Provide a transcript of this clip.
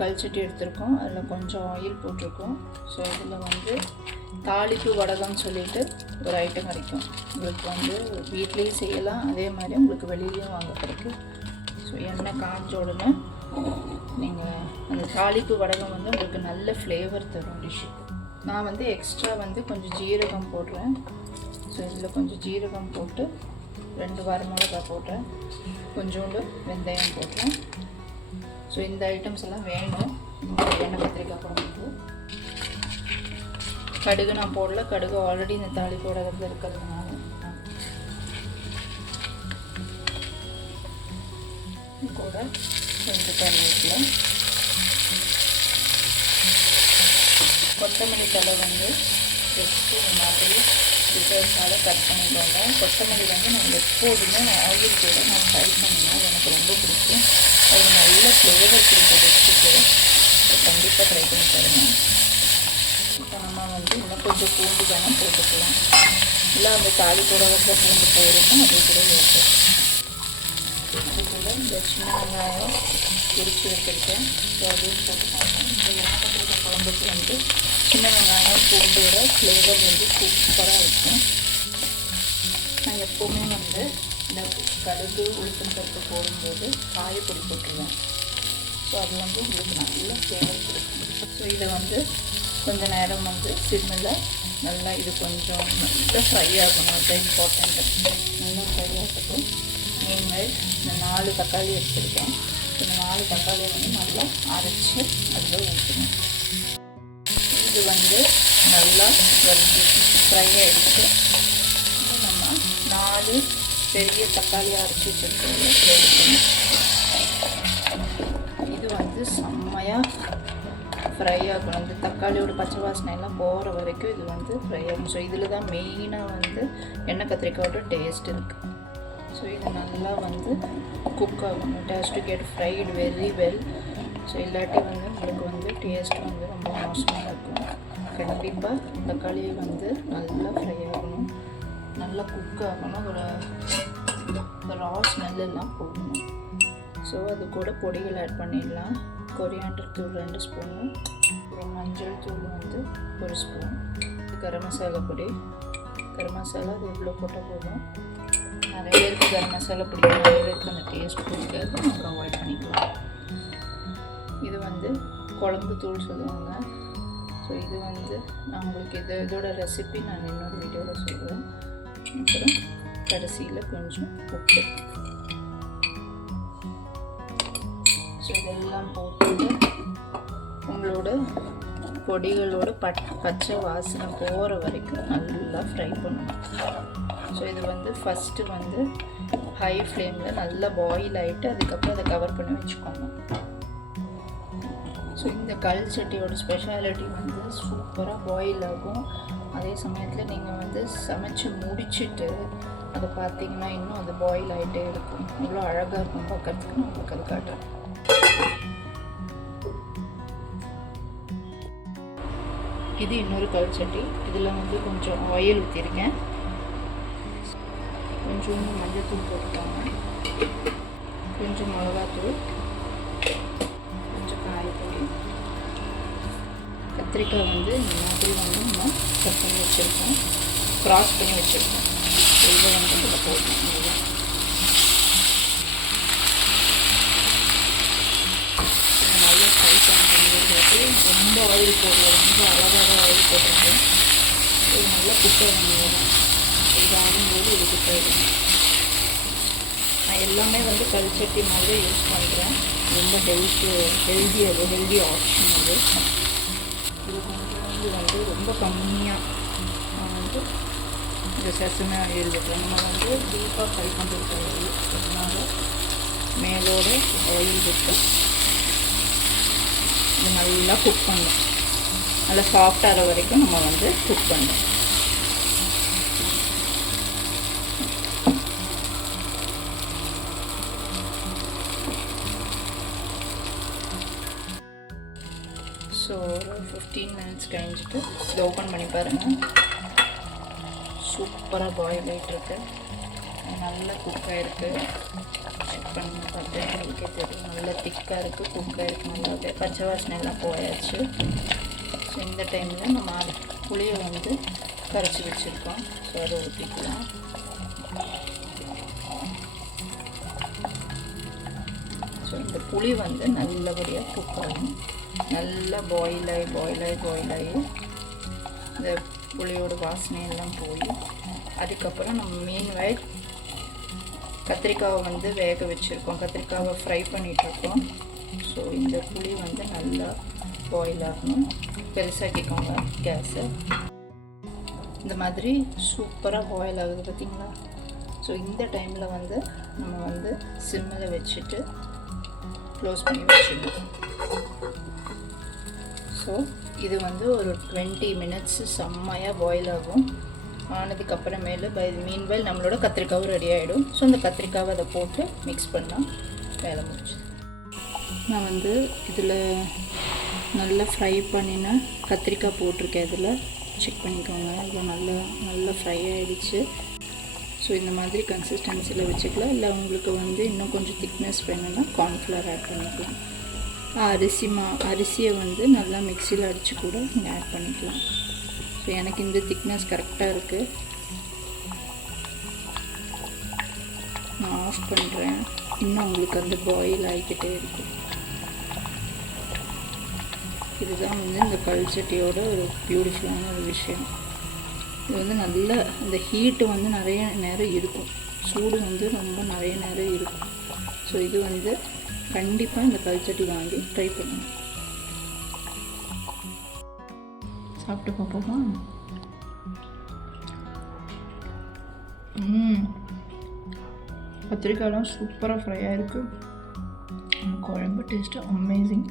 கல்ச்சட்டி எடுத்துருக்கோம். அதில் கொஞ்சம் ஆயில் போட்டிருக்கோம். ஸோ இதில் வந்து தாளிப்பு வடகம்னு சொல்லிட்டு ஒரு ஐட்டம் கிடைக்கும். உங்களுக்கு வந்து வீட்லேயும் செய்யலாம், அதே மாதிரி உங்களுக்கு வெளியிலையும் வாங்க கிடைக்கும். ஸோ எண்ணெய் காஞ்ச உடனே நீங்கள் அந்த தாளிப்பு வடகம் வந்து உங்களுக்கு நல்ல ஃப்ளேவர் தரும் டிஷ்ஷுக்கு. நான் வந்து எக்ஸ்ட்ரா வந்து கொஞ்சம் ஜீரகம் போடுறேன். ஸோ இதில் கொஞ்சம் ஜீரகம் போட்டு 2 வரமிளகாய் போடுறேன், கொஞ்சோண்டு வெந்தயம் போடுறேன். ஸோ இந்த ஐட்டம்ஸ் எல்லாம் வேணும் எண்ணெய் கத்திரிக்காய் குழம்புக்கு. கடுகு நான் போடல, கடுகு ஆல்ரெடி இந்த தாளிப்பு வடகத்தில் இருக்கிறதுனால. கூட கொஞ்சம் கருவேப்பிலை, கொத்தமல்லி தலை வந்து ஜஸ்ட்டு இந்த மாதிரி சிசர்ஸால் கட் பண்ணிக்கோங்க. கொத்தமல்லி வந்து நான் எப்போதுமே ஆயில் கூட நான் ஃப்ரை பண்ணுவேன், எனக்கு ரொம்ப பிடிக்கும். அது நல்ல ஃப்ளேவர் கொடுக்க வச்சுட்டு கண்டிப்பாக ட்ரை பண்ணி தருவேன். இப்போ நம்ம வந்து இன்னும் கொஞ்சம் பூண்டு வேணால் போட்டுக்கலாம். இல்லை அந்த தாளிப்போட வந்து பூண்டு போடுறோம்னா அது கூட இருக்கும். அது கூட இந்த சின்ன வெங்காயம் பிரித்து வச்சுருக்கேன். ஸோ அதையும் போட்டு பார்ப்போம். இந்த எண்ணெய் குழம்புக்கு வந்து சின்ன வெங்காயம் பூண்டோட ஃப்ளேவர் வந்து சூப்பராக இருக்கும். நான் எப்போவுமே வந்து இந்த கடுகு உளுத்தம் பருப்பு போடும்போது காயப்பொடி போட்டுருவேன். ஸோ அது வந்து உங்களுக்கு நல்ல ஃப்ளேவர் கொடுக்கும். ஸோ இதை வந்து கொஞ்சம் நேரம் வந்து சிம்மில் நல்லா இது கொஞ்சம் நல்லா ஃப்ரை ஆகணும். அதுதான் இம்பார்ட்டண்ட்டு. நல்லா ஃப்ரை ஆகட்டும். மீன்மேல் இந்த 4 தக்காளி எடுத்துருக்கேன். இந்த 4 தக்காளியை வந்து நல்லா அரைச்சி அதில் ஊற்றணும். இது வந்து நல்லா ஃப்ரை ஆகிடுச்சு. நம்ம 4 பெரிய தக்காளியை அரைச்சி வச்சுருக்கோம் எடுக்கணும். இது வந்து செம்மையாக ஃப்ரை ஆகணும். இந்த தக்காளியோட பச்சை வாசனை எல்லாம் போகிற வரைக்கும் இது வந்து ஃப்ரை ஆகும். ஸோ இதில் தான் மெயினாக வந்து எண்ணெய் கத்திரிக்காயோட டேஸ்ட் இருக்குது. ஸோ இது நல்லா வந்து குக் ஆகணும். It has to get fried very well. So இல்லாட்டி வந்து உங்களுக்கு வந்து டேஸ்ட் வந்து ரொம்ப மோசமாக இருக்கும். கண்டிப்பாக தக்காளியை வந்து நல்லா ஃப்ரை ஆகணும், நல்லா குக் ஆகணும். ஒரு ரா ஸ்மெல்லாம் போகணும். ஸோ அது கூட பொடிகள் ஆட் பண்ணிடலாம். கொரியாண்டர் தூள் 2 ஸ்பூனு, அப்புறம் மஞ்சள் தூள் வந்து 1 ஸ்பூன், கரம் மசாலா பொடி. கரம் மசாலா அது எவ்வளோ போட்டால் போதும். நிறைய பேருக்கு கரம் மசாலா பிடிக்கும், நிறைய பேருக்கு அந்த டேஸ்ட் பிடிக்காது, நமக்கு அவாய்ட் பண்ணிக்கலாம். இது வந்து குழம்பு தூள் சொல்லுவாங்க. ஸோ இது வந்து நான் உங்களுக்கு இதோட ரெசிபி நான் இன்னொரு வீடியோவில் சொல்கிறேன். அப்புறம் கடைசியில் கொஞ்சம் உப்பு. ஸோ இதெல்லாம் போட்டு உங்களோட பொடிகளோட பச்சை வாசனை போகிற வரைக்கும் நல்லா ஃப்ரை பண்ணணும். ஸோ இது வந்து ஃபஸ்ட்டு வந்து ஹை ஃப்ளேமில் நல்லா பாயில் ஆகிட்டு அதுக்கப்புறம் அதை கவர் பண்ணி வச்சுக்கோங்க. ஸோ இந்த கல் சட்டியோட ஸ்பெஷாலிட்டி வந்து சூப்பராக பாயில் ஆகும். அதே சமயத்தில் நீங்கள் வந்து சமைச்சு முடிச்சுட்டு அதை பார்த்தீங்கன்னா இன்னும் அது பாயில் ஆகிட்டே இருக்கும். இவ்வளோ அழகாக இருக்கும் பார்க்கறதுக்கு. நான் உங்களுக்கு அது காட்டுறேன். இது இன்னொரு கல் சட்டி. இதில் வந்து கொஞ்சம் ஆயில் ஊற்றிருக்கேன். கொஞ்சோண்டு மஞ்சள்தூள் போட்டுக்காங்க, கொஞ்சம் மிளகாத்தூள், கொஞ்சம் காயப்பொடி, கத்திரிக்காய் வந்து இந்த மாதிரி வந்து நம்ம கட் பண்ணி வச்சுருக்கோம், க்ராஸ் பண்ணி வச்சுருக்கோம். இதை வந்து இதில் போடணும். நல்லா ஃப்ரை பண்ணுறது ரொம்ப ஆயில் போடுறது, ரொம்ப அழகாக ஆயில் போடுறது. இது நல்லா குக்கை வரும். இது ஆகும்போது இது குக்காயிடும். நான் எல்லாமே வந்து கல் சட்டி மாதிரி யூஸ் பண்ணுறேன். ரொம்ப ஹெல்தி ஆப்ஷன் அது. இது கொஞ்சம் வந்து ரொம்ப கம்மியாக நான் வந்து இந்த செசமே எழுதுகிறேன். நம்ம வந்து டீப்பாக ஃப்ரை பண்ணுறது, அதனால மேலோட ஆயில் விட்டு இது நல்லா குக் பண்ணணும். நல்லா சாஃப்டாகிற வரைக்கும் நம்ம வந்து குக் பண்ணணும். ஸோ 15 மினிட்ஸ் கழிஞ்சிட்டு இதை ஓப்பன் பண்ணி பாருங்கள். சூப்பராக பாயில் ஆகிட்டுருக்கு, நல்லா குக் ஆகிருக்கு. பண்ணி பார்த்தேன், உங்களுக்கே தெரியும் நல்லா திக்காக இருக்குது, குக்காக இருக்குது, நல்லாவே பச்சை வாசனை எல்லாம் போயாச்சு. ஸோ இந்த டைமில் நம்ம புளியை வந்து கரைச்சி வச்சுருக்கோம். ஸோ அதை ஊற்றிக்கலாம். ஸோ இந்த புளி வந்து நல்லபடியாக குக் ஆகும். நல்லா பாயில் ஆகி இந்த புளியோட வாசனையெல்லாம் போய் அதுக்கப்புறம் நம்ம மீன்வாய் கத்திரிக்காவை வந்து வேக வச்சுருக்கோம், கத்திரிக்காவை ஃப்ரை பண்ணிகிட்ருக்கோம். ஸோ இந்த புளி வந்து நல்லா பாயில் ஆகணும். பெருசாக்கிக்கோங்க கேஸை. இந்த மாதிரி சூப்பராக பாயில் ஆகுது பார்த்திங்களா. ஸோ இந்த டைமில் வந்து நம்ம வந்து சிம்மில் வச்சுட்டு க்ளோஸ் பண்ணி வச்சுக்கணும். ஸோ இது வந்து ஒரு 20 மினிட்ஸு செம்மையாக பாயில் ஆகும். ஆனதுக்கப்புறமேலு மீன்வெல் நம்மளோட கத்திரிக்காவும் ரெடி ஆகிடும். ஸோ அந்த கத்திரிக்காவை அதை போட்டு மிக்ஸ் பண்ணால் வேலை முடிச்சு. நான் வந்து இதில் நல்லா ஃப்ரை பண்ணின கத்திரிக்காய் போட்டிருக்கேன். இதில் செக் பண்ணிக்கோங்க. இது நல்லா ஃப்ரை ஆகிடுச்சு. ஸோ இந்த மாதிரி கன்சிஸ்டன்சியில் வச்சுக்கலாம். இல்லை உங்களுக்கு வந்து இன்னும் கொஞ்சம் திக்னஸ் வேணும்னா கார்ன்ஃப்ளவர் ஆட் பண்ணிக்கலாம். அரிசியை வந்து நல்லா மிக்சியில் அடித்து கூட நீங்கள் ஆட் பண்ணிக்கலாம். ஸோ எனக்கு இந்த திக்னஸ் கரெக்டாக இருக்குது. நான் ஆஃப் பண்ணுறேன். இன்னும் உங்களுக்கு அந்த பாயில் ஆகிக்கிட்டே இருக்கும். இதுதான் வந்து இந்த கல்சட்டியோட ஒரு பியூட்டிஃபுல்லான ஒரு விஷயம். இது வந்து நல்ல இந்த ஹீட்டு வந்து நிறைய நேரம் இருக்கும், சூடு வந்து ரொம்ப நிறைய நேரம் இருக்கும். ஸோ இது வந்து கண்டிப்பாக இந்த கல்சட்டி வாங்கி ட்ரை பண்ணுங்கள். சாப்பிட்டு பார்ப்போமா? கத்திரிக்காயெலாம் சூப்பராக ஃப்ரை ஆகிருக்கு. குழம்பு டேஸ்ட்டு அமேசிங்.